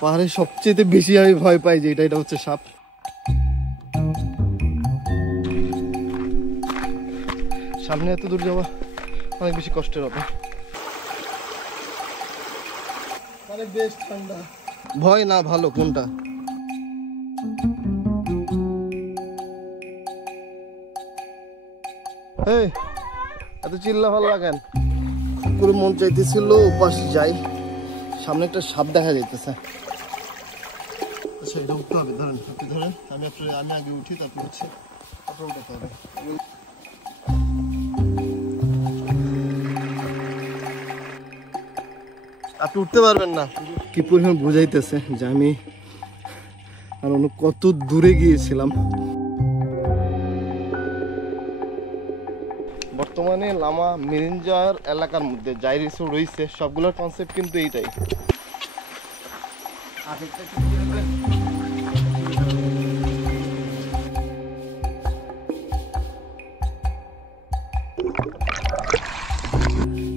পাহাড়ে সবচেয়ে বেশি আমি ভয় পাই যে এটা হচ্ছে সাপ। সামনে এত দূর যাওয়া অনেক বেশি কষ্টের হবে। মানে বেশ ঠান্ডা। ভয় না ভালো কোনটা? এই এত চিল্লা ভালো লাগেন? খুব করে মন চাইতেছিল ওপাশ যাই, সামনে একটা সাপ দেখা যাইতেছে। আচ্ছা এটা উঠতে হবে, ধরেন আপনি ধরেন, আমি আগে উঠি, তারপর হচ্ছে আপনার উঠাতে হবে। আপনি উঠতে পারবেন না। কি পরিমাণ বোঝাইতেছে যে আমি আর অন্য কত দূরে গিয়েছিলাম। বর্তমানে লামা মিরিঞ্জার এলাকার মধ্যে যাই রিসোর্ট রয়েছে সবগুলোর কনসেপ্ট কিন্তু এইটাই।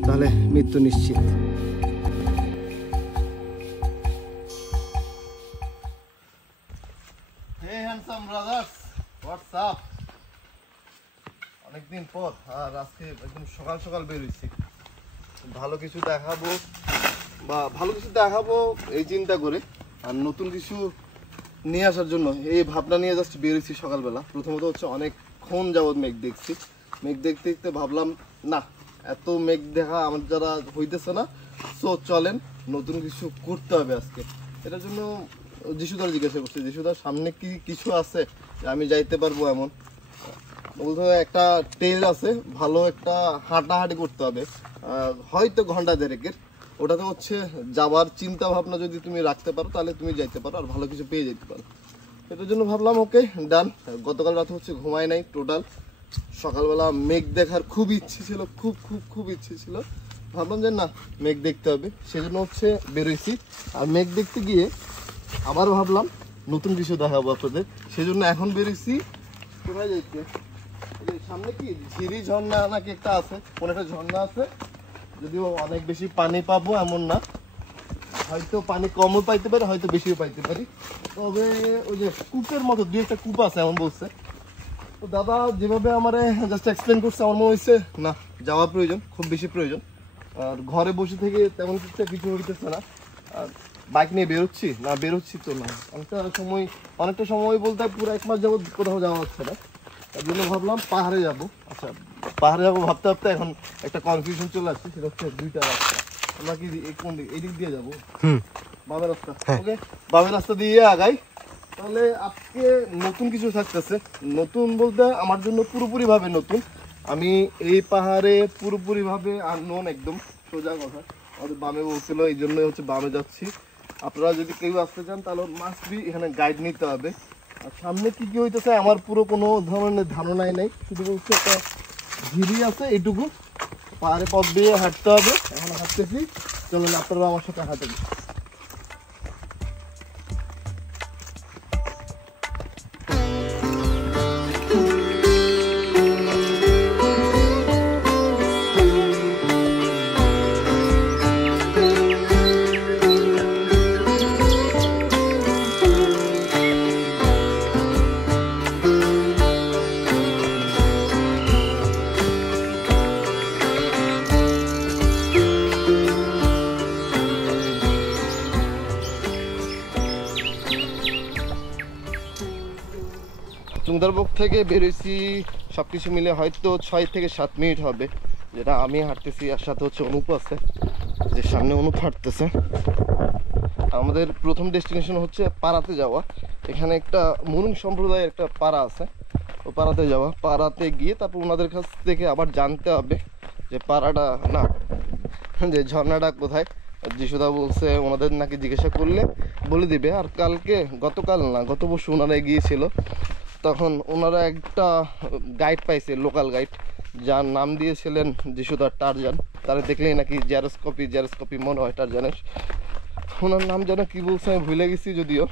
তাহলে মৃত্যু নিশ্চিত। অনেকদিন পর আর আজকে একদম সকাল সকাল বেরোইছি, ভালো কিছু দেখাবো এই চিন্তা করে, আর নতুন কিছু নিয়ে আসার জন্য এই ভাবনা নিয়ে জাস্ট বেরোইছি সকালবেলা। প্রথমত হচ্ছে অনেকক্ষণ যাবৎ মেঘ দেখছি, মেঘ দেখতে দেখতে ভাবলাম না এত মেঘ দেখা আমার যারা হইতেছে না, সো চলেন নতুন কিছু করতে হবে আজকে। এটার জন্য যিশুদার জিজ্ঞাসা করছি, যিশুদার সামনে কি কিছু আছে আমি যাইতে পারবো এমন? বলতে একটা ট্রেল আছে, ভালো একটা হাঁটাহাঁটি করতে হবে, হয়তো ঘন্টা দেড়েকের। ওটাতে হচ্ছে যাবার চিন্তা ভাবনা যদি তুমি রাখতে পারো তাহলে তুমি যাইতে পারো আর ভালো কিছু পেয়ে যেতে পারো। এটার জন্য ভাবলাম ওকে ডান। গতকাল রাতে হচ্ছে ঘুমাই নাই টোটাল, সকালবেলা মেঘ দেখার খুব ইচ্ছে ছিল, খুব খুব খুব ইচ্ছে ছিল। ভাবলাম যে না মেঘ দেখতে হবে, সেজন্য হচ্ছে বেরোইছি। আর মেঘ দেখতে গিয়ে আবার ভাবলাম নতুন কিছু দেখাবো আপনাদের, সেজন্য এখন বেরোইছি। কোথায় যাইতে? সামনে কি ঝিরি ঝর্ণা নাকি একটা আছে, কোন একটা ঝর্ণা আছে, যদিও অনেক বেশি পানি পাবো এমন না, হয়তো পানি কমও পাইতে পারি হয়তো বেশিও পাইতে পারি। তবে ওই যে কূপের মতো দুই একটা কূপ আছে এমন বলছে। তো দাদা যেভাবে আমার জাস্ট এক্সপ্লেন করছে আমার মনে হচ্ছে না যাওয়া প্রয়োজন, খুব বেশি প্রয়োজন। আর ঘরে বসে থেকে তেমন কিছু হইতেছে না, আর বাইক নিয়ে বেরোচ্ছি তো না, অনেকটা সময় বলতে পুরো 1 মাস যাবত কোথাও যাওয়া হচ্ছে না। তার জন্য ভাবলাম পাহাড়ে যাবো। আচ্ছা পাহাড়ে যাবো ভাবতে ভাবতে এখন একটা কনফিউশন চলে আসছে, সেটা হচ্ছে দুইটা রাস্তা। আমরা কি কোন দিক, এই দিক দিয়ে যাবো? বামের রাস্তা। ওকে বামের রাস্তা দিয়ে আগাই। তাহলে আজকে নতুন কিছু থাকতেছে, নতুন বলতে আমার জন্য পুরোপুরি ভাবে নতুন। আমি এই পাহাড়ে পুরোপুরি ভাবে আননোন, একদম সোজা কথা। আমাদের বামে বলছিল, এই জন্যই হচ্ছে বামে যাচ্ছি। আপনারা যদি কেউ আসতে চান তাহলে মাস্ট বি এখানে গাইড নিতে হবে। আর সামনে কি কি হইতেছে আমার পুরো কোনো ধরনের ধারণাই নেই, শুধু বলছে একটা ঝিরি আছে এইটুকু, পাহাড়ে পথ দিয়ে হাঁটতে হবে। এখন হাঁটতেছি, চলুন আপনারা আমার সাথে হাঁটেন। সুন্দরবন থেকে বেরোইছি সবকিছু মিলে হয়তো 6 থেকে 7 মিনিট হবে, যেটা আমি হাঁটতেছি। আর সাথে হচ্ছে অনুপ আছে, যে সামনে অনুপ হাঁটতেছে। আমাদের প্রথম ডেস্টিনেশন হচ্ছে পাড়াতে যাওয়া। এখানে একটা মুরুং সম্প্রদায়ের একটা পাড়া আছে, ও পাড়াতে যাওয়া। পাড়াতে গিয়ে তারপর ওনাদের কাছ থেকে আবার জানতে হবে যে পাড়াটা না, যে ঝর্ণাটা কোথায়। যিশুদা বলছে ওনাদের নাকি জিজ্ঞাসা করলে বলে দিবে। আর গতকাল না গত বছর ওনারা গিয়েছিল, তখন ওনারা একটা গাইড পাইছে, লোকাল গাইড, যার নাম দিয়েছিলেন যিশুদার টারজান। তারা দেখলেই নাকি জেরক্স কপি মনে হয় টারজানের। ওনার নাম যেন কি বলছে আমি ভুলে গেছি, যদিও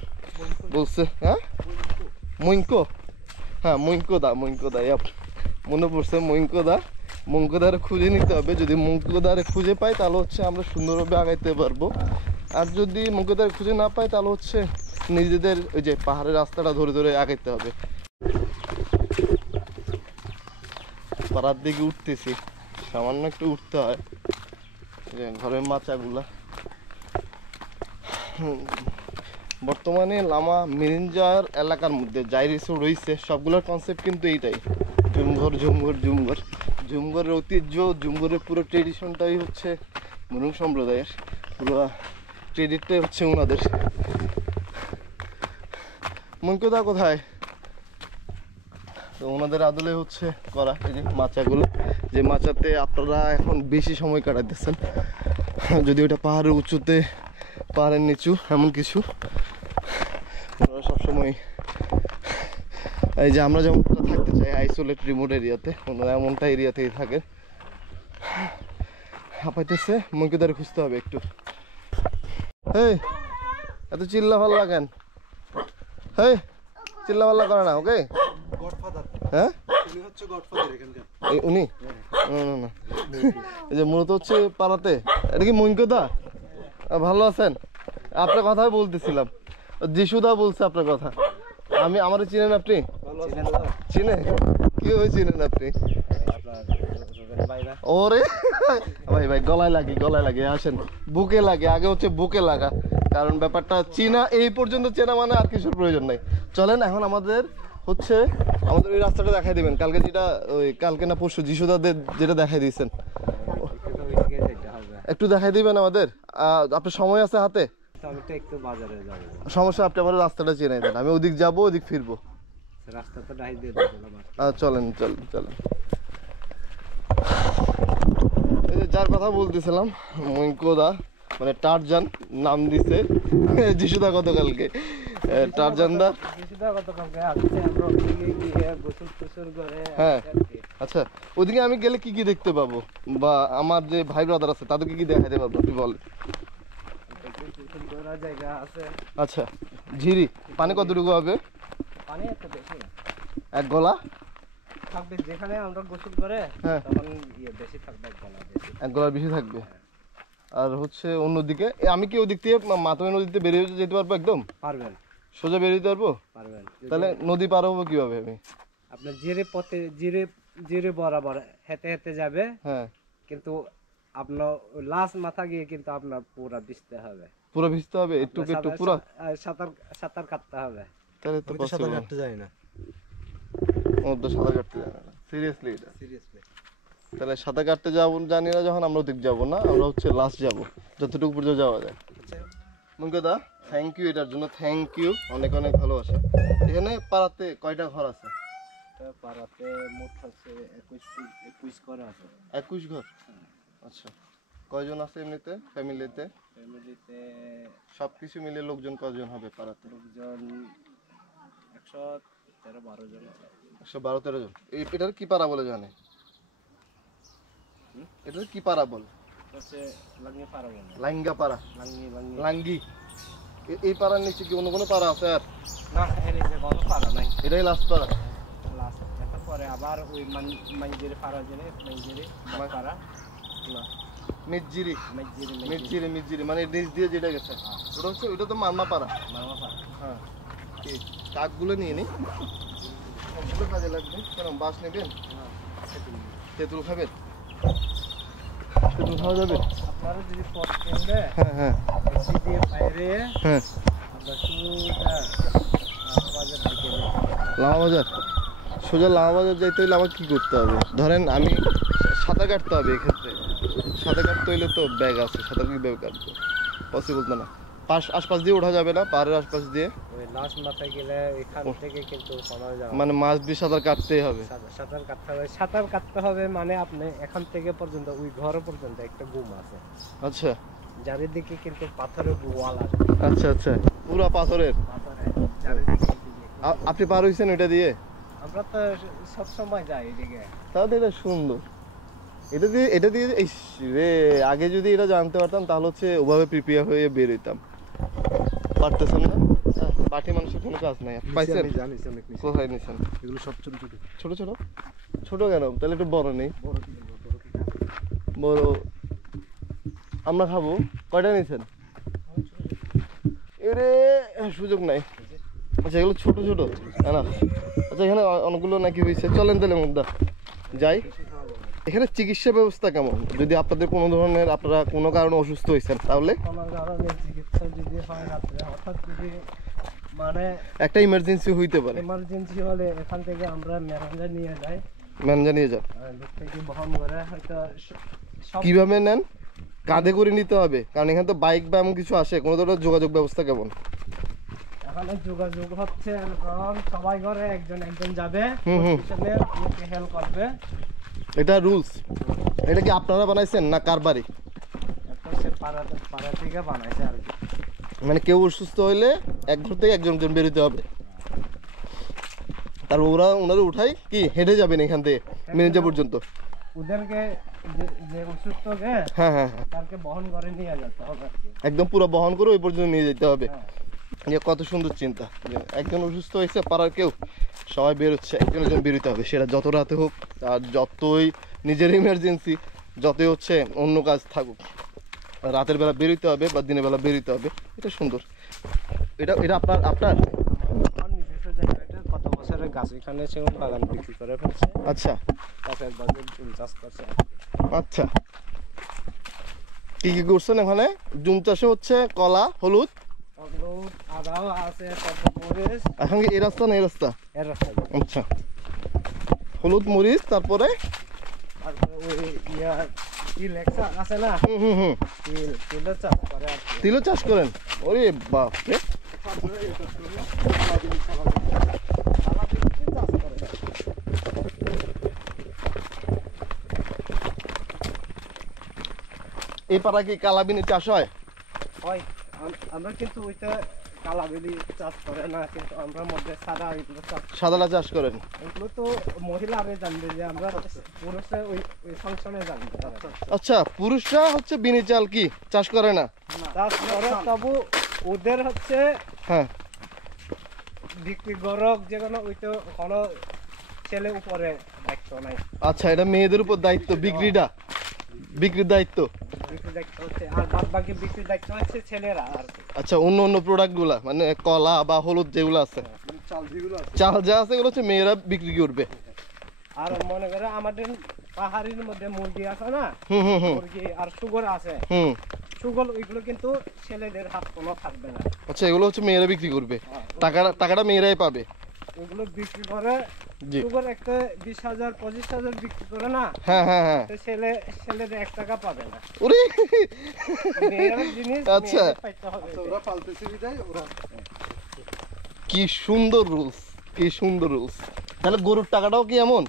বলছে হ্যাঁ মইঙ্কো, হ্যাঁ মইঙ্কোদা মনে পড়ছে মঙ্কোদারে খুঁজে নিতে হবে। যদি মঙ্কোদারে খুঁজে পাই তাহলে হচ্ছে আমরা সুন্দরভাবে আগাইতে পারবো। আর যদি মুখোদার খুঁজে না পায় তাহলে হচ্ছে নিজেদের ওই যে পাহাড়ের রাস্তাটা ধরে ধরে আগাইতে হবে। পাড়ার দিকে উঠতেছি, সামান্য একটু উঠতে হয়। যে ঘরের মাচাগুলা বর্তমানে লামা মিরিঞ্জার এলাকার মধ্যে যাই রিসোর্ট রয়েছে সবগুলোর কনসেপ্ট কিন্তু এইটাই, ঝুমঘর ঝুমঘর ঝুমঘর। ঝুমঘরের ঐতিহ্য, ঝুমঘরের পুরো ট্রেডিশনটাই হচ্ছে মুরুং সম্প্রদায়ের, পুরো ক্রেডিটটাই হচ্ছে ওনাদের। মঙ্কুদা কোথায়? তো ওনাদের আদলে হচ্ছে করা এই যে মাচাগুলো, যে মাচাতে আপনারা এখন বেশি সময় কাটাতেছেন। যদি ওটা পাহাড়ের উঁচুতে, পাহাড়ের নিচু এমন কিছু, ওনারা সবসময় এই যে আমরা যেমন থাকতে চাই আইসোলেট রিমোট এরিয়াতে, ওনারা এমনটা এরিয়াতেই থাকে। হাঁপাইতেছে, মঙ্কুদারে খুঁজতে হবে একটু। এই এত চিল্লা ভালো লাগেন, এই চিল্লা ভাল্লা করে না। ওকে হ্যাঁ উনি না এই যে মূলত হচ্ছে পাড়াতে। এটা কি মঙ্কুদা? ভালো আছেন? আপনার কথাই বলতেছিলাম, যিশুদা বলছে আপনার কথা। আমার চিনেন আপনি? চিনে কিভাবে চিনেন আপনি? ওরে ভাই ভাই গলায় লাগে, আসেন বুকে লাগে, আগে হচ্ছে বুকে লাগা, কারণ ব্যাপারটা চিনা এই পর্যন্ত চেনা মানে আর কিছুর প্রয়োজন নাই। চলেন এখন আমাদের হচ্ছে আমাদের ওই রাস্তাটা দেখাই দিবেন, কালকে যেটা ওই কালকে না পরশু যিশুদাদের যেটা দেখাই দিয়েছেন, একটু দেখাই দিবেন আমাদের। আপনার সময় আছে হাতে? সমস্যা, আপনি আমার রাস্তাটা চেনাই দেন, আমি ওদিক যাবো ওদিক ফিরবো। চলেন চলেন চলেন। এই যে যার কথা বলতেছিলাম মঙ্কুদা, মানে টারজান নাম দিছে যিশুদা গতকালকে। টারজানদা হ্যাঁ আচ্ছা, ওদিকে আমি গেলে কি কি দেখতে পাবো, বা আমার যে ভাই ব্রাদার আছে তাদেরকে কি দেখাইতে পারবো তুই বল? আচ্ছা ঝিরি, পানি কতটুকু হবে? এক গলা থাকবে যেখানে আমরা গোসল করে, তখন বেশি থাকবে, এক গলার বেশি থাকবে। আর হচ্ছে অন্যদিকে আমি কি ওই দিক থেকে মাতমে নদীতে বেরিয়ে যেতে পারবো? একদম পারবেন, সোজা বেরিয়ে যেতে পারবো? পারবেন। তাহলে নদী পার হবো কিভাবে? আমি আপনার জিরে পথে জিরে বরাবর হেঁটে হেঁটে যাবে, হ্যাঁ, কিন্তু আপনার লাস্ট মাথা গিয়ে কিন্তু আপনার পুরো ভিজতে হবে, পুরো ভিজতে হবে, একটু একটু পুরো সাঁতার কাটতে হবে। তাহলে তো সাঁতার কাটতে যায় না, ও তো সাঁতার কাটতে যায় না। সিরিয়াসলি এটা সিরিয়াসলি? তাহলে সাঁতার কাটতে যাবো জানি না যখন, আমরা ওদিক যাবো না, আমরা হচ্ছে লাস্ট যাবো যতটুকু পর্যন্ত যাওয়া যায়। মঙ্কুদা থ্যাংক ইউ এটার জন্য, থ্যাংক ইউ, অনেক অনেক ভালোবাসা। এখানে পাড়াতে কয়টা ঘর আছে? পাড়াতে মোট আছে 21 ঘর আছে। 21 ঘর? আচ্ছা, কয়জন আছে এমনিতে ফ্যামিলিতে? ফ্যামিলিতে সবকিছু মিলে লোকজন কয়জন হবে পাড়াতে? লোকজন 113-12 জন আছে। 112-13 জন। এটার কি পাড়া বলে জানে? এটার কি পাড়া বলে? লাঙ্গা পাড়া, লাঙ্গি। এই পাড়ার নিচে কি অন্য কোনো পাড়া আছে? আর না, এর নিচে কোনো পাড়া নাই, এটাই লাস্ট পাড়া। লাস্ট, এটা পরে আবার ওই মাইজিরি পাড়া, জেনে মাইজিরি পাড়া না, মিরজিরি মিরজিরি মিরজিরি মানে নিচ দিয়ে যেটা গেছে ওটা হচ্ছে, ওটা তো মারমা পাড়া। হ্যাঁ, কি কাকগুলো নিয়ে নি, সবগুলো কাজে লাগবে। কেন বাস নেবেন? তেঁতুল খাবেন? তেঁতুল খাওয়া যাবে? আপনারা যদি পথ কিনবে, হ্যাঁ হ্যাঁ, দিয়ে বাইরে, হ্যাঁ, লামা বাজার, সোজা লামা বাজার যাইতে হইলে আমার কি করতে হবে? ধরেন আমি সাঁতার কাটতে হবে, এক্ষেত্রে সাঁতার কাটতে হইলে তো ব্যাগ আছে, সাঁতার কীভাবে কাটবো? পসিবল তো না। আশপাশ দিয়ে ওঠা যাবে না, পাহাড়ের আশপাশ দিয়ে লাস্ট মাথায় গেলে এখান থেকে কিন্তু মানে মাছ দিয়ে সাঁতার কাটতেই হবে। সাঁতার কাটতে হবে মানে আপনি এখান থেকে পর্যন্ত ওই ঘর পর্যন্ত একটা গুম আছে। আচ্ছা, চারিদিকে কিন্তু পাথরের ওয়াল আছে। আচ্ছা আচ্ছা, পুরো পাথরের। আপনি পার হইছেন ওইটা দিয়ে? আমরা তো সব সময় যাই এদিকে। তাহলে এটা সুন্দর, এটা দিয়ে রে আগে যদি এটা জানতে পারতাম তাহলে হচ্ছে ওভাবে প্রিপেয়ার হয়ে বের হইতাম। পারতেছেন না, পার্টি মানুষের কোনো কাজ নাই। পাইছেন? কোথায় নিছেন? এগুলো সব ছোট ছোট ছোট ছোট ছোট কেন? তাহলে একটু বড় নেই? বড় আমরা খাবো। কয়টা নিছেন? এরে সুযোগ নাই। আচ্ছা এগুলো ছোট ছোট না? আচ্ছা এখানে অনেকগুলো নাকি হয়েছে, চলেন তাহলে মুদ্রা যাই। এখানে চিকিৎসা ব্যবস্থা কেমন? যদি আপনাদের কোনো ধরনের আপনারা কোনো কারণে অসুস্থ হয়েছেন তাহলে চিকিৎসা যদি হয় রাত্রে হঠাৎ যদি মানে একটা ইমার্জেন্সি হইতে পারে, ইমার্জেন্সি হলে এখান থেকে আমরা ম্যানেজার নিয়ে যাই, ম্যানেজার নিয়ে যান। লোক থেকে বহন করে হয়তো সব কিভাবে নেন? কাঁধে করে নিতে হবে, কারণ এখানে তো বাইক বা এমন কিছু আসে, কোনো ধরনের যোগাযোগ ব্যবস্থা কেমন? এখানে যোগাযোগ হচ্ছে এরকম, সবাই ঘরে একজন একজন যাবে, পিছনে লোককে হেল্প করবে। এটা রুলস। এটা কি আপনারা বানাইছেন না কার বাড়ি? একটা সে পাড়া থেকে বানাইছে আর কি। মানে কেউ অসুস্থ হইলে এক ঘর থেকে একজন একজন বেরোতে হবে, তারপর ওনারা উঠাই কি হেঁটে যাবেন এখান থেকে ম্যানেজার পর্যন্ত? ওদেরকে যে অসুস্থকে হ্যাঁ হ্যাঁ হ্যাঁ, তাকে বহন করে নিয়ে যেতে হবে আর কি। একদম পুরো বহন করে ওই পর্যন্ত নিয়ে যেতে হবে। হ্যাঁ। যে কত সুন্দর চিন্তা, যে একজন অসুস্থ হয়েছে পাড়ার কেউ, সবাই বেরোচ্ছে, একজন একজন বেরোতে হবে, সেটা যত রাতে হোক আর যতই নিজের ইমার্জেন্সি, যতই হচ্ছে অন্য কাজ থাকুক, রাতের বেলা বেরোতে হবে বা দিনের বেলা বেরোতে হবে। এটা সুন্দর। এটা এটা আপনার আপনার আমার নিজস্ব জায়গা, এটা কত বছরের গাছ, এখানে সেগুন বাগান বিক্রি করে ফেলছে, আচ্ছা গাছের বাগান চুল চাষ করছে। আচ্ছা, কি কি করছেন এখানে? জুম চাষে হচ্ছে কলা, হলুদ, হলুদ, আদাও আছে, তারপর মরিচ, এখন কি এই রাস্তা না এই রাস্তা? এর রাস্তা। আচ্ছা, হলুদ, মরিচ, তারপরে তারপরে ওই লেখা আছে না, হুম তিলের চাষ করে আর কি। তিলও চাষ করেন? ওরে বাপ রে। চাষ করে। এই পাড়া কি কালাবিনি চাষ হয়? হয়, আমরা কিন্তু ওইটা কালাবেলি চাষ করে না, কিন্তু আমরা মধ্যে সাদা এগুলো চাষ, সাদালা চাষ করেন? এগুলো তো মহিলারে জানবে, যে আমরা পুরুষে ওই ফাংশনে জানবে। আচ্ছা, পুরুষরা হচ্ছে বিনি চাল কি চাষ করে না? চাষ করে, তবু ওদের হচ্ছে হ্যাঁ, বিক্রি গরক যে কোনো ওইটা কোনো ছেলে উপরে দায়িত্ব নাই। আচ্ছা, এটা মেয়েদের উপর দায়িত্ব, বিক্রির দায়িত্ব। বিক্রির দায়িত্ব হচ্ছে, আর বাদ বাকি বিক্রির দায়িত্ব হচ্ছে ছেলেরা আর কি। আচ্ছা, অন্য অন্য প্রোডাক্ট গুলা মানে কলা বা হলুদ যেগুলো আছে, চাল যা আছে এগুলো হচ্ছে মেয়েরা বিক্রি করবে। আর মনে করে আমাদের পাহাড়ির মধ্যে মুরগি আছে না, হুম হুম হুম মুরগি আর সুগর আছে, হুম সুগর ওইগুলো কিন্তু ছেলেদের হাত কোনো থাকবে না। আচ্ছা, এগুলো হচ্ছে মেয়েরা বিক্রি করবে, টাকাটা মেয়েরাই পাবে। ওইগুলো বিক্রি করে, জি, সুগর একটা 20,000 25,000 বিক্রি করে না, হ্যাঁ হ্যাঁ হ্যাঁ। তো ছেলেদের 1 টাকা পাবে না। ওরে মেয়েরা জিনিস আচ্ছা, মেয়েদের পাইতে হবে। ওরা পালতেছে বিদায় ওরা। কি সুন্দর রুলস, কি সুন্দর রুলস। তাহলে গরুর টাকাটাও কি এমন?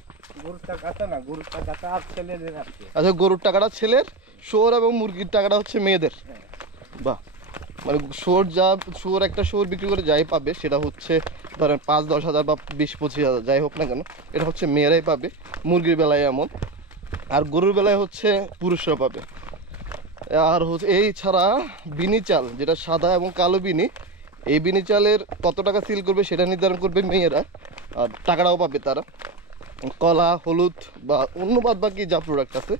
গরুর টাকাটা না, গরুর টাকাটা আর ছেলেদের আর কি। আচ্ছা, গরুর টাকাটা ছেলের, শুয়োর এবং মুরগির টাকাটা হচ্ছে মেয়েদের। বাহ, মানে শুয়োর একটা শুয়োর বিক্রি করে যাই পাবে সেটা হচ্ছে ধরেন 5-10 হাজার বা 20-25 হাজার যাই হোক না কেন, এটা হচ্ছে মেয়েরাই পাবে। মুরগির বেলায় এমন, আর গরুর বেলায় হচ্ছে পুরুষরা পাবে। আর হচ্ছে এই ছাড়া বিনি চাল, যেটা সাদা এবং কালো বিনি, এই বিনি চালের কত টাকা সিল করবে সেটা নির্ধারণ করবে মেয়েরা, আর টাকাটাও পাবে তারা। কলা, হলুদ বা অন্য বাদ বাকি যা প্রোডাক্ট আছে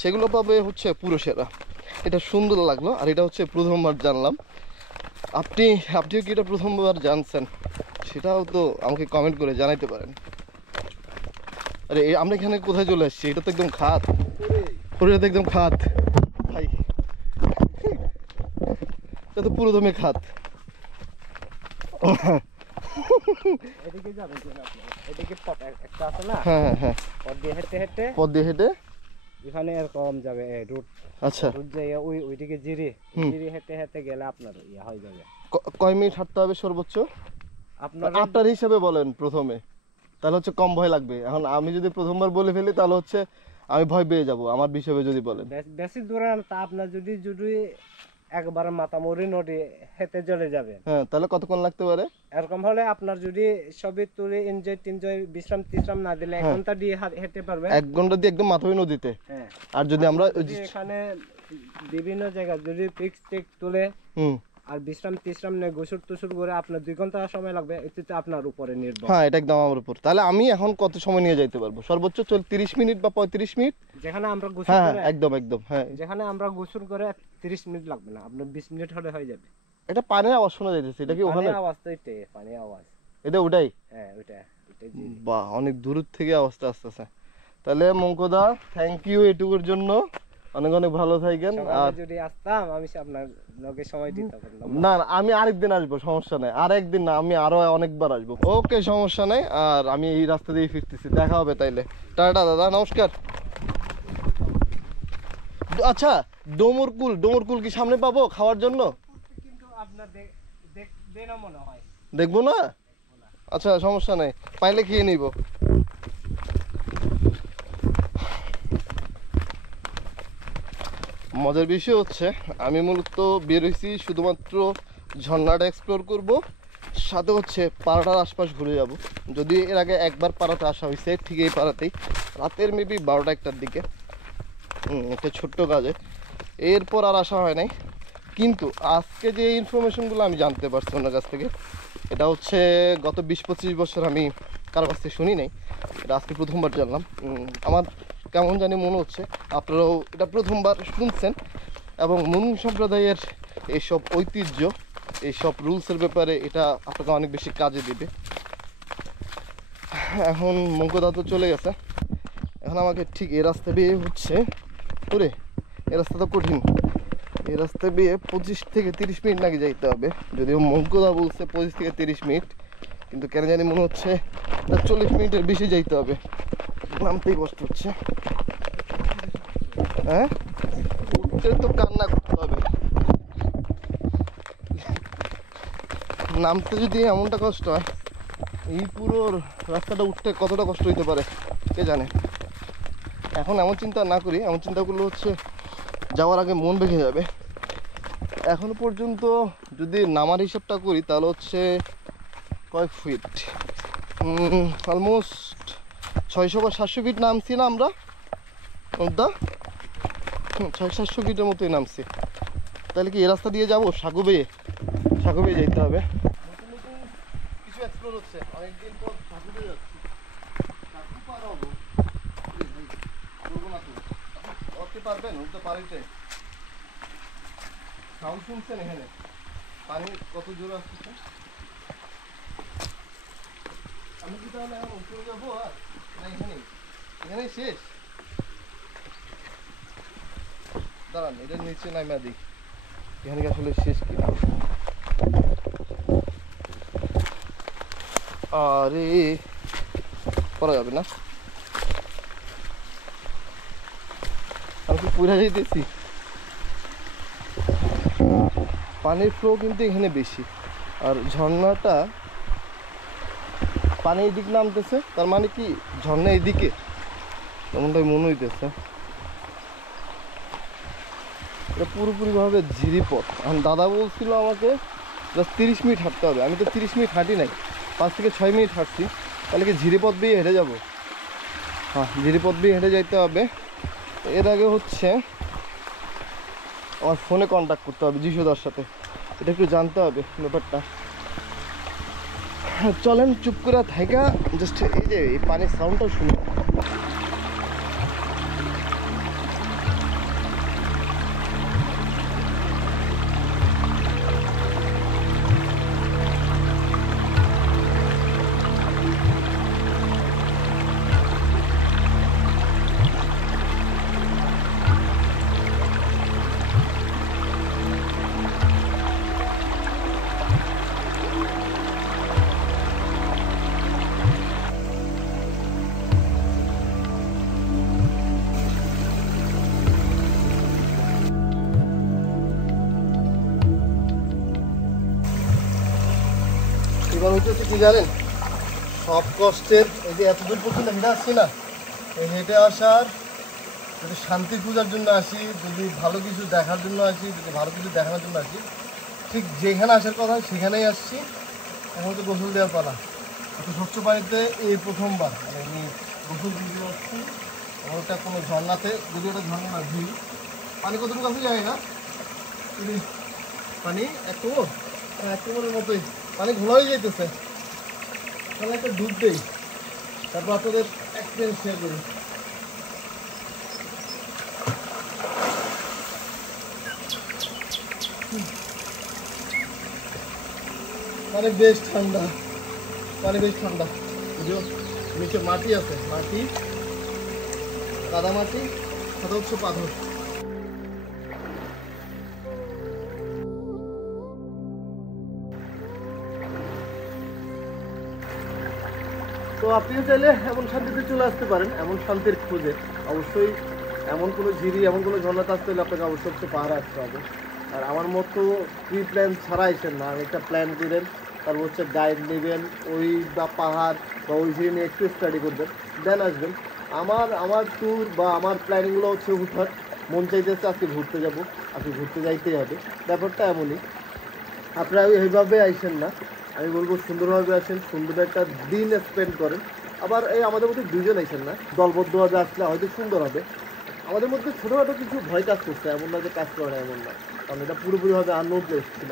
সেগুলো পাবে হচ্ছে পুরুষেরা। এটা সুন্দর লাগলো, আর এটা হচ্ছে প্রথমবার জানলাম। আপনিও কি এটা প্রথমবার জানছেন? সেটাও তো আমাকে কমেন্ট করে জানাইতে পারেন। আরে আমরা এখানে কোথায় চলে আসছি? এটা তো একদম খাত, এটা তো একদম খাত ভাই, এটা তো পুরো দমে খাত। এদিকে যাবেন কি না আপনি? এদিকে পথ একটা আছে না, হ্যাঁ হ্যাঁ হ্যাঁ, পথ দিয়ে হেঁটে হেঁটে পথ দিয়ে হেঁটে, এখানে এরকম যাবে রুট। আচ্ছা, রুট যাই ওইদিকে জিরি হেঁটে হেঁটে গেলে আপনার ইয়া হয়ে যাবে। কয় মিনিট হাঁটতে হবে সর্বোচ্চ? আপনার আপনার হিসাবে বলেন প্রথমে, তাহলে হচ্ছে কম ভয় লাগবে। এখন আমি যদি প্রথমবার বলে ফেলি তাহলে হচ্ছে আমি ভয় পেয়ে যাব। আমার হিসাবে যদি বলেন বেশি দূরে না, তা আপনার যদি একবার মাতামুড়ি নদী হেঁটে চলে যাবেন, হ্যাঁ, তাহলে কতক্ষণ লাগতে পারে? এরকম হলে আপনার যদি সবই তুলে এনজয় বিশ্রাম টিশ্রাম না দিলে 1 ঘন্টা দিয়ে হেঁটে পারবেন। 1 ঘন্টা দিয়ে একদম মাথায় নদীতে। হ্যাঁ, আর যদি আমরা যদি এখানে বিভিন্ন জায়গায় যদি পিক্স টিক তুলে হুম, আর বিশ্রাম টিশ্রাম নেই, গোসল টুসুল করে আপনার 2 ঘন্টা সময় লাগবে, এতে আপনার উপরে নির্ভর। হ্যাঁ, এটা একদম আমার উপর। তাহলে আমি এখন কত সময় নিয়ে যাইতে পারবো? সর্বোচ্চ 30 মিনিট বা 35 মিনিট? যেখানে আমরা গোসল হ্যাঁ করে একদম একদম, হ্যাঁ যেখানে আমরা গোসল করে 30 মিনিট লাগবে না, আপনার 20 মিনিট হলে হয়ে যাবে। এটা পানির আওয়াজ শোনা যাইতেছে, এটা কি ওখানে পানির আওয়াজ? তো এটাই পানির আওয়াজ। এটা ওটাই? হ্যাঁ ওইটা জিরে। বাহ, অনেক দূর থেকে আওয়াজটা আসতেছে। তাহলে মঙ্কদা থ্যাংক ইউ এটুকুর জন্য, অনেক অনেক ভালো থাকেন। আর যদি আসতাম আমি আপনার লগে সময় দিতাম না না, আমি আরেকদিন আসবো, সমস্যা নাই, আর একদিন না, আমি আরো অনেকবার আসবো। ওকে, সমস্যা নাই। আর আমি এই রাস্তা দিয়ে ফিরতেছি, দেখা হবে তাইলে। টাটা দাদা, নমস্কার। আচ্ছা, ডোমরকুল কি সামনে পাবো খাওয়ার জন্য? কিন্তু আপনার দেখবে না মনে হয়। দেখবো না? আচ্ছা, সমস্যা নাই, পাইলে খেয়ে নিব। মজার বিষয় হচ্ছে আমি মূলত বের হয়েছি শুধুমাত্র ঝর্ণাটা এক্সপ্লোর করব, সাথে হচ্ছে পাড়াটার আশপাশ ঘুরে যাব। যদি এর আগে একবার পাড়াতে আসা হয়েছে, ঠিক এই পাড়াতেই, রাতের মেবি 12টা-1টার দিকে, একটা ছোট্ট কাজে। এরপর আর আসা হয় নাই। কিন্তু আজকে যে ইনফরমেশনগুলো আমি জানতে পারছি ওনার কাছ থেকে, এটা হচ্ছে গত 20-25 বছর আমি কারো কাছ থেকে শুনি নাই, এটা আজকে প্রথমবার জানলাম। আমার কেমন জানি মনে হচ্ছে আপনারাও এটা প্রথমবার শুনছেন, এবং মুনু সম্প্রদায়ের এইসব ঐতিহ্য, এইসব রুলসের ব্যাপারে এটা আপনাকে অনেক বেশি কাজে দিবে। এখন মঙ্কদা তো চলে গেছে, এখন আমাকে ঠিক এই রাস্তা দিয়ে হচ্ছে, ওরে এই রাস্তা তো কঠিন, এই রাস্তা দিয়ে 25 থেকে 30 মিনিট নাকি যাইতে হবে। যদিও মঙ্কদা বলছে 25 থেকে 30 মিনিট, কিন্তু কেন জানি মনে হচ্ছে 40 মিনিটের বেশি যাইতে হবে। নামতেই কষ্ট হচ্ছে। হ্যাঁ, উঠতে তো কান্না করতে হবে, নামতে যদি এমনটা কষ্ট হয়, এই পুরো রাস্তাটা উঠতে কতটা কষ্ট হইতে পারে কে জানে। এখন এমন চিন্তা না করি, এমন চিন্তা করলে হচ্ছে যাওয়ার আগে মন বেঁকে যাবে। এখনো পর্যন্ত যদি নামার হিসাবটা করি তাহলে হচ্ছে কয় ফিট, অলমোস্ট 600 বা 700 ফিট নামছি না আমরা, 600-700 ফিটের মতোই নামছি। তাহলে কি এই রাস্তা দিয়ে যাবো? সাগু বেয়ে যাইতে হবে। নতুন নতুন কিছু এক্সপ্লোর হচ্ছে, অনেকদিন পর সাগু বেয়ে যাচ্ছি। সাগু পার হবো, করবো না তো, উঠতে পারবেন? উঠতে পারিতে সাউন্ড শুনছেন এখানে পানি কত জোরে আসতেছে? আমি কি তাহলে এখন উপরে যাবো আর না এখানেই শেষ? দাঁড়ান, এটার নিচে নামা দিই, এখানে কি আসলে শেষ কিনা। আরে করা যাবে না, আমি কি পুরা যাইতেছি। পানির ফ্লো কিন্তু এখানে বেশি, আর ঝর্ণাটা পানি এদিক নামতেছে, তার মানে কি ঝর্ণা এদিকে, তেমনটাই মনে হইতেছে। এটা পুরোপুরিভাবে ঝিরিপথ। এখন দাদা বলছিল আমাকে জাস্ট 30 মিনিট হাঁটতে হবে, আমি তো 30 মিনিট হাঁটি নাই, 5 থেকে 6 মিনিট হাঁটছি। তাহলে কি ঝিরিপথ দিয়ে হেঁটে যাব? হ্যাঁ, ঝিরিপথ দিয়ে হেঁটে যাইতে হবে। এর আগে হচ্ছে আমার ফোনে কন্ট্যাক্ট করতে হবে যিশুদার সাথে, এটা একটু জানতে হবে ব্যাপারটা। চলেন চুপ করে থাকা, জাস্ট এই যে এই পানির সাউন্ডটাও শুনি। এবার হচ্ছে কি জানেন, সব কষ্টের এই যে এতদূর পর্যন্ত হেঁটে আসছি না, এই হেঁটে আসার, যদি শান্তি পূজার জন্য আসি, যদি ভালো কিছু দেখার জন্য আসি, যদি ভালো কিছু দেখানোর জন্য আসি, ঠিক যেখানে আসার কথা সেখানেই আসছি। এখন হচ্ছে গোসল দেওয়ার পালা। একটু স্বচ্ছ পানিতে এই প্রথমবার মানে আমি গোসল দিতে যাচ্ছি। ওটা কোনো ঝর্ণাতে, যদি ওটা ঝর্ণা না ভিড়, পানি কতটুকু কাছে যায় না, পানি এক কোমরের মতোই, পানি ঘোলা হয়ে যাইতেছে। তাহলে একটা ডুব দেই, তারপর আপনাদের এক্সপিরিয়েন্স শেয়ার করি। পানি বেশ ঠান্ডা, পানি বেশ ঠান্ডা। বুঝো নিচে মাটি আছে, মাটি কাদা মাটি, সাথে হচ্ছে পাথর। তো আপনিও চাইলে এমন শান্তিতে চলে আসতে পারেন, এমন শান্তির খোঁজে। অবশ্যই এমন কোনো ঝিরি, এমন কোনো ঝর্ণাতে আসতে হলে আপনাকে অবশ্যই হচ্ছে পাহাড়ে আসতে হবে। আর আমার মতো প্রি প্ল্যান ছাড়া আসেন না, একটা প্ল্যান করেন, তারপর হচ্ছে গাইড নেবেন, ওই বা পাহাড় বা ওই ঝিরি নিয়ে একটু স্টাডি করবেন, দেন আসবেন। আমার ট্যুর বা আমার প্ল্যানিংগুলো হচ্ছে হুটহাট, মন চাইতেছে আজকে ঘুরতে যাব, আজকে ঘুরতে যাইতেই হবে, ব্যাপারটা এমনই। আপনারা এইভাবে আইসেন না, আমি বলবো সুন্দরভাবে আসেন, সুন্দর একটা দিন স্পেন্ড করেন। আবার এই আমাদের মধ্যে দুজন আইসেন না, দলবদ্ধভাবে আসলে হয়তো সুন্দর হবে। আমাদের মধ্যে ছোটোখাটো কিছু ভয় কাজ করছে, এমন না যে কাজ করে না, এমন না, কারণ এটা পুরোপুরিভাবে আননোন প্লেস ছিল।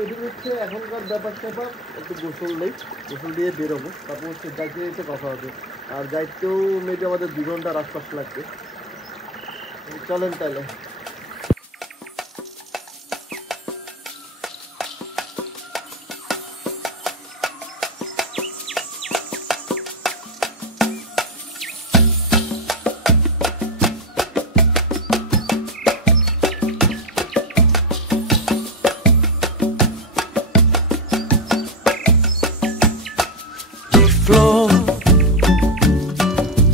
এদিকে হচ্ছে এখনকার ব্যাপার স্যাপার, একটু গোসল নেই, গোসল দিয়ে বেরোবো, তারপর হচ্ছে যাইতে যেতে কথা হবে। আর যাইতেও মেবি আমাদের 2 ঘন্টার আশপাশ লাগবে। চলেন তাহলে। Flor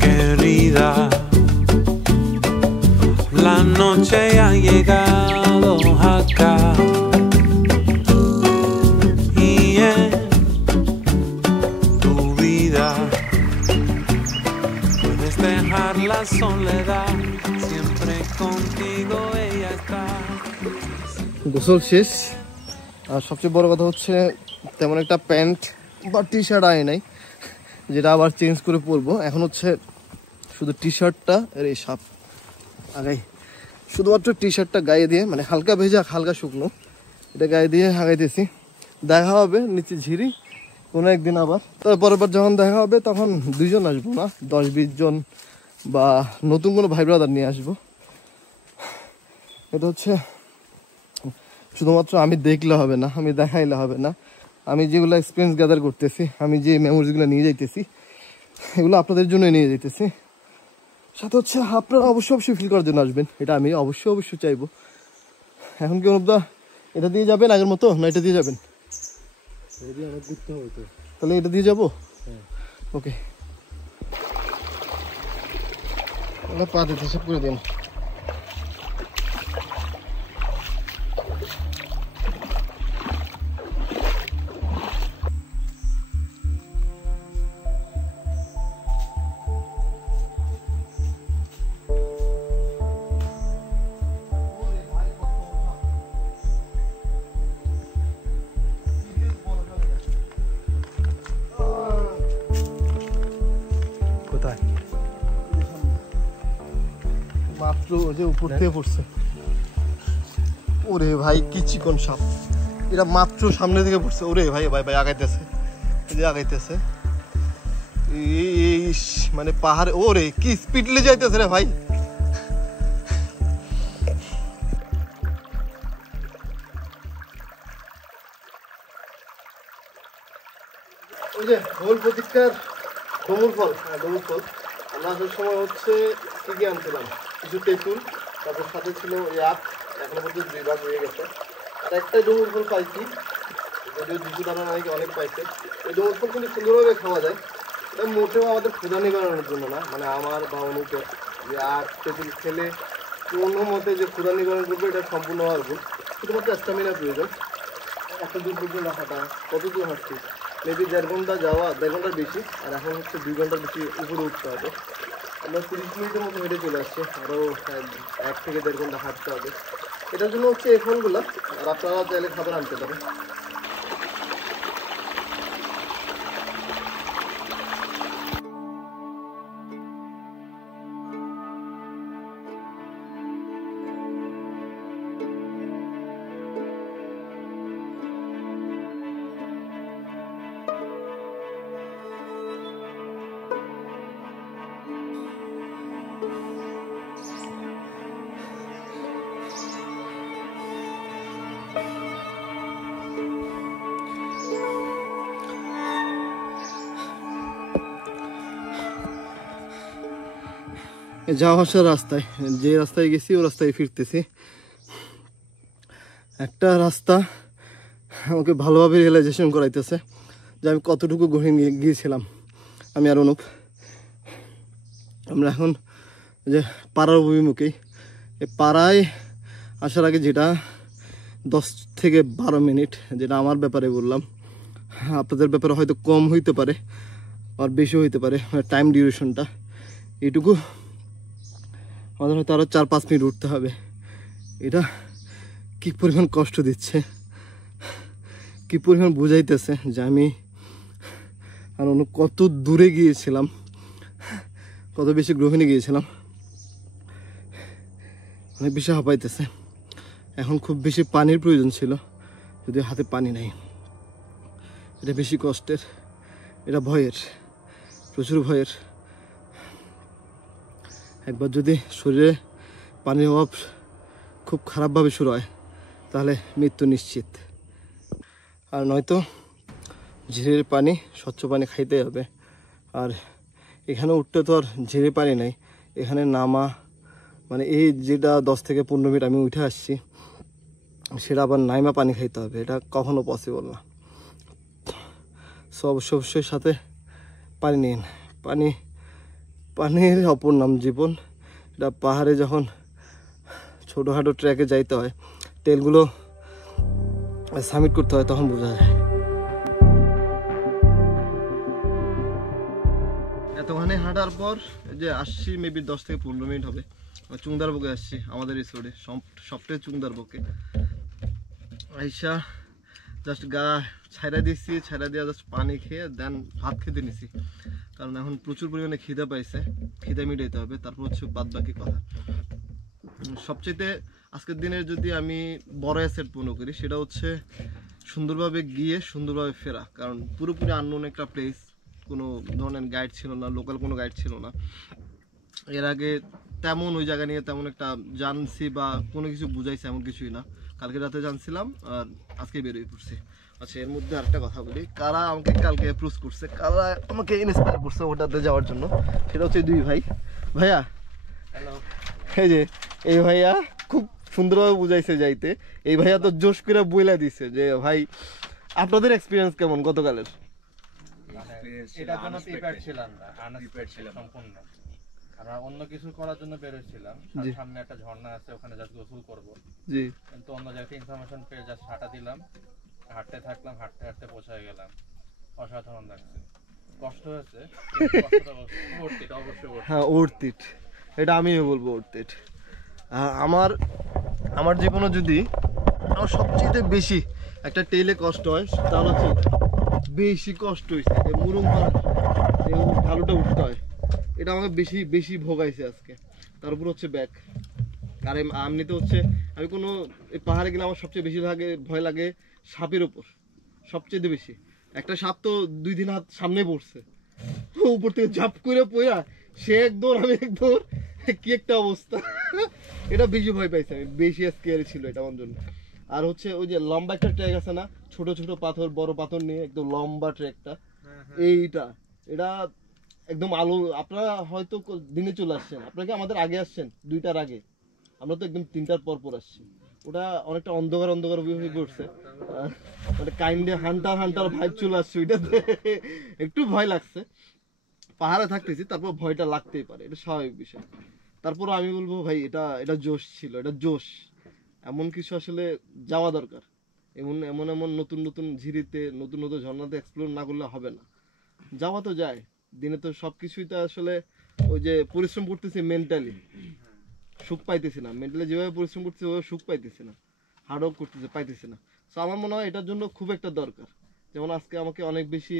querida, la noche ha llegado acá y en tu vida puedes dejar la soledad, siempre contigo ella está. গোসল শেষ, আর সবচেয়ে বড় কথা হচ্ছে তেমন একটা প্যান্ট বা টি শার্ট আয় নাই, যেটা আবার চেঞ্জ করে পরবো। এখন হচ্ছে শুধু টি শার্টটা এই সাপ আগাই, শুধুমাত্র টি শার্টটা গায়ে দিয়ে, মানে হালকা ভেজা হালকা শুকনো, এটা গায়ে দিয়ে আগাইতেছি। দেখা হবে নিচে ঝিরি কোনো একদিন আবার, তারপরের বার যখন দেখা হবে তখন 2 জন আসবো না, 10-20 জন বা নতুন কোনো ভাই ব্রাদার নিয়ে আসবো। এটা হচ্ছে শুধুমাত্র আমি দেখলে হবে না, আমি দেখাইলে হবে না, আমি যেগুলো এক্সপিরিয়েন্স গ্যাদার করতেছি, আমি যে মেমোরিজগুলো নিয়ে যাইতেছি, এগুলো আপনাদের জন্য নিয়ে যাইতেছি। সাথে হচ্ছে আপনারা অবশ্যই ফিল করার জন্য আসবেন, এটা আমি অবশ্যই চাইবো। এখন কি অনুপদা এটা দিয়ে যাবেন আগের মতো, না এটা দিয়ে যাবেন? তাহলে এটা দিয়ে যাবো, ওকে। পা দিতে সব করে দিন। কোথায়? মাত্র যে উপর থেকে পড়ছে, ওরে ভাই কি চিকন সাপ, এটা মাত্র সামনে থেকে পড়ছে। ওরে ভাই ভাই ভাই আগাইতেছে, এই যে আগাইতেছে, মানে পাহাড়ে, ওরে কি স্পিডলি যাইতেছে রে ভাই। ওই যে ভুল প্রতীক্ষার ডমুর ফল, হ্যাঁ ডমুর ফল। আমরা আসার সময় হচ্ছে কি আনছিলাম, কিছু তেঁতুল, তারপর সাথে ছিল ওই আখ, এখনো পর্যন্ত 2 ভাগ হয়ে গেছে। আর একটা ডমুর ফল পাইছি, যদিও 2 দানা নাকি অনেক পাইছে। এই ডমুর ফল কিন্তু সুন্দরভাবে খাওয়া যায়, এটা মোটেও আমাদের ক্ষুধা নিবারণের জন্য না, মানে আমার বা অনুপের যে আখ তেঁতুল খেলে কোনো মতে যে ক্ষুধা নিবারণ করবে এটা সম্পূর্ণ হওয়ার ভুল, শুধুমাত্র স্ট্যামিনার প্রয়োজন। এত দূর পর্যন্ত হাঁটা, কত দূর হাঁটছি, মেবি 1.5 ঘন্টা যাওয়া, 1.5 ঘন্টার বেশি, আর এখন হচ্ছে 2 ঘন্টার বেশি উপরে উঠতে হবে। আমরা 30 মিনিটের মতো হেঁটে চলে আসছি, আরও 1 থেকে 1.5 ঘন্টা হাঁটতে হবে। এটার জন্য হচ্ছে এই ফলগুলো, আর আপনারা চাইলে খাবার আনতে পারেন। যাওয়া আসার রাস্তায়, যে রাস্তায় গেছি ও রাস্তায় ফিরতেছি। একটা রাস্তা আমাকে ভালোভাবে রিয়েলাইজেশন করাইতেছে যে আমি কতটুকু গহীন গিয়েছিলাম। আমি আর অনুপ আমরা এখন যে পাড়ার অভিমুখেই, এই পাড়ায় আসার আগে যেটা 10 থেকে 12 মিনিট, যেটা আমার ব্যাপারে বললাম, আপনাদের ব্যাপারে হয়তো কম হইতে পারে আর বেশি হইতে পারে টাইম ডিউরেশনটা, এটুকু আমাদের হয়তো আরও 4-5 মিনিট উঠতে হবে। এটা কী পরিমাণ কষ্ট দিচ্ছে, কী পরিমাণ বুঝাইতেছে যে আমি আর অন্য কত দূরে গিয়েছিলাম, কত বেশি গ্রহণে গিয়েছিলাম। অনেক বেশি হাঁপাইতেছে। এখন খুব বেশি পানির প্রয়োজন ছিল, যদি হাতে পানি নাই। এটা বেশি কষ্টের, এটা ভয়ের, প্রচুর ভয়ের। একবার যদি শরীরে পানির অভাব খুব খারাপভাবে শুরু হয় তাহলে মৃত্যু নিশ্চিত। আর নয়তো ঝিরের পানি, স্বচ্ছ পানি খাইতে হবে। আর এখানে উঠতে তো আর ঝিরে পানি নাই, এখানে নামা মানে এই যেটা 10 থেকে 15 মিনিট আমি উঠে আসছি, সেটা আবার নাইমা পানি খাইতে হবে, এটা কখনো পসিবল না। সো অবশ্যই সাথে পানি নিন। পানির অপর নাম জীবন। এটা পাহাড়ে যখন ছোটোখাটো ট্র্যাকে যাইতে হয়, তেলগুলো সাবমিট করতে হয়, তখন বোঝা যায়। এতখানি হাঁটার পর যে আসছি মেবি 10 থেকে 15 মিনিট হবে, চুংদার বুকে আসছি, আমাদের রিসোর্টে সবটাই চুংদার বুকে। আইসা জাস্ট গা ছাইড়া দিচ্ছি, ছাইড়া দিয়ে জাস্ট পানি খেয়ে দেন ভাত খেতে নিছি, কারণ এখন প্রচুর পরিমাণে খিদা পাইছে, খিদা মিটাইতে হবে। তারপর হচ্ছে বাদ বাকি কথা। সবচেয়ে আজকের দিনের যদি আমি বড় অ্যাসেট মনে করি, সেটা হচ্ছে সুন্দরভাবে গিয়ে সুন্দরভাবে ফেরা। কারণ পুরোপুরি আননোন একটা প্লেস, কোনো ধরনের গাইড ছিল না, লোকাল কোনো গাইড ছিল না। এর আগে তেমন ওই জায়গা নিয়ে তেমন একটা জানছি বা কোনো কিছু বুঝাইছে এমন কিছুই না। কালকে রাতে জানছিলাম আর আজকে বেরোয় পড়ছি। আচ্ছা, এর মধ্যে আরেকটা কথা বলি, কারা আমাকে কালকে অ্যাপ্রোচ করছে, কারা আমাকে ইন্সপায়ার করছে ওটাতে যাওয়ার জন্য, সেটা হচ্ছে 2 ভাইয়া। হ্যালো। এই যে এই ভাইয়া খুব সুন্দরভাবে বুঝাইছে যাইতে। এই ভাইয়া তো জোশ করে বইলা দিছে যে ভাই আপনাদের এক্সপিরিয়েন্স কেমন গতকালের? এটার জন্য প্রিপেয়ার ছিলাম না, আনপ্রিপেয়ার ছিলাম সম্পূর্ণ। আমরা অন্য কিছু করার জন্য বেরোছিলাম, সামনে একটা ঝর্ণা আছে, ওখানে জাস্ট গোসল করব। জি। কিন্তু অন্য জায়গায় ইনফরমেশন পেয়ে জাস্ট হাঁটা দিলাম, হাঁটতে থাকলাম, হাঁটতে হাঁটতে পৌঁছে গেলাম। অসাধারণ লাগছে, কষ্ট হয়েছে, কিন্তু কষ্টটা worth it, অবশ্যই worth it। হ্যাঁ, worth it, এটা আমিও বলবো worth it। আমার জীবনে যদি আমার সবচেয়ে বেশি একটা টেইলে কষ্ট হয়, তাহলে হচ্ছে বেশি কষ্ট হয়েছে যে মুরুং পাড়া ঢালুটা উঠতে হয়, এটা আমাকে বেশি ভোগাইছে আজকে। তার উপর হচ্ছে ব্যাক। আর এমনিতে হচ্ছে আমি কোনো পাহাড়ে গেলে আমার সবচেয়ে বেশি ভয় লাগে সাপের উপর, সবচেয়ে বেশি। একটা সাপ তো 2 দিন হাত সামনে পড়ছে, উপর থেকে ঝাপ করে পড়া, সে এক দৌড় আমি এক দৌড়, কি একটা অবস্থা। এটা বেশি ভয় পাইছে আমি, বেশি স্কেয়ারি ছিল এটা আমার জন্য। আর হচ্ছে ওই যে লম্বা একটা ট্র্যাক আছে না, ছোট ছোট পাথর বড় পাথর নিয়ে একদম লম্বা ট্র্যাকটা, এটা একদম আলো। আপনারা হয়তো দিনে চলে আসছেন, আপনাকে আমাদের আগে আসছেন 2টার আগে, আমরা তো একদম 3টার পর আসছি। ওটা অনেকটা অন্ধকার হয়ে পড়ছে, মানে কাইন্ডে হান্টার ভাইব চলে আসছে, ওইটাতে একটু ভয় লাগছে। পাহাড়ে থাকতেছি, তারপর ভয়টা লাগতেই পারে, এটা স্বাভাবিক বিষয়। তারপর আমি বলবো ভাই এটা জোশ ছিল, এটা জোশ। এমন কিছু আসলে যাওয়া দরকার, এমন নতুন ঝিরিতে, নতুন ঝর্ণাতে এক্সপ্লোর না করলে হবে না। যাওয়া তো যায়, দিনে তো সবকিছুই তো আসলে ওই যে পরিশ্রম করতেছি, মেন্টালি সুখ পাইতেছি না, মেন্টালি যেভাবে পরিশ্রম করতেছি ওইভাবে সুখ পাইতেছি না, হার্ড ওয়ার্ক করতেছি, পাইতেছি না। তো আমার মনে হয় এটার জন্য খুব একটা দরকার। যেমন আজকে আমাকে অনেক বেশি,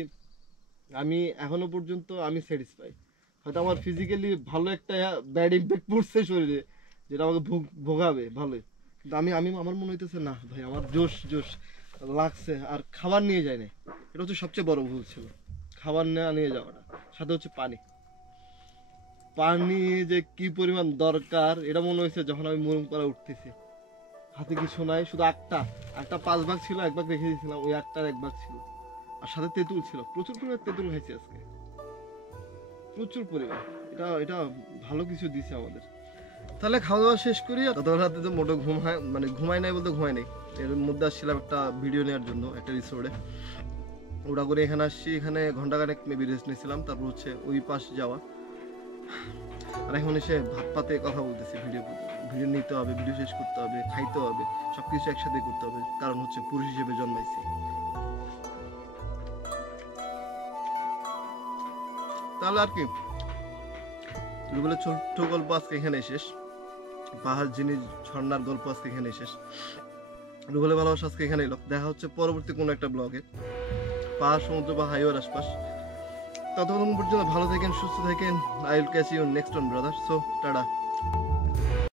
আমি এখনো পর্যন্ত আমি স্যাটিসফাই। হয়তো আমার ফিজিক্যালি ভালো একটা ব্যাড ইম্প্যাক্ট পড়ছে শরীরে, যেটা আমাকে ভোগাবে ভালোই, কিন্তু আমি আমার মনে হইতেছে না ভাই আমার জোশ লাগছে। আর খাবার নিয়ে যায় না, এটা হচ্ছে সবচেয়ে বড় ভুল ছিল, খাবার নিয়ে যাওয়াটা। সাথে হচ্ছে পানি যে কি পরিমাণ দরকার, এটা মনে হয়েছে যখন আমি মুরুংপাড়া উঠতেছি। হাতে কিছু নাই, শুধু একটা 5 ভাগ ছিল, 1 ভাগ রেখে দিয়েছিলাম, ওই 1টার 1 ভাগ ছিল। আর সাথে তেঁতুল ছিল, প্রচুর পরিমাণে তেঁতুল খাইছি আজকে, প্রচুর পরিমাণ। এটা এটা ভালো কিছু দিছে আমাদের। তাহলে খাওয়া দাওয়া শেষ করি। গত রাতে তো মোটো ঘুমাই নাই বলতে ঘুমাই নাই, এর মধ্যে আসছিলাম একটা ভিডিও নেওয়ার জন্য একটা রিসোর্টে, ওটা করে এখানে আসছি। এখানে ঘন্টাখানেক মেবি রেস্ট নিয়েছিলাম, তারপর হচ্ছে ওই পাশ যাওয়া। আর এখন এসে ভাত পাতে কথা বলতেছি, ভিডিও নিতে হবে, ভিডিও শেষ করতে হবে, খাইতে হবে, সবকিছু একসাথে করতে হবে, কারণ হচ্ছে পুরুষ হিসেবে জন্মাইছি। তাহলে আর কি, রুবেলের ছোট্ট গল্প আজকে এখানে শেষ। পাহাড় জিনিস ঝর্ণার গল্প আজকে এখানে শেষ। রুবেলের ভালোবাসা আজকে এখানে এলো। দেখা হচ্ছে পরবর্তী কোনো একটা ব্লগে, পাহাড়, সমুদ্র বা হাইওয়ের আশপাশ। ততক্ষণ পর্যন্ত ভালো থাকেন, সুস্থ থাকেন। I will catch you next one brother. So tata.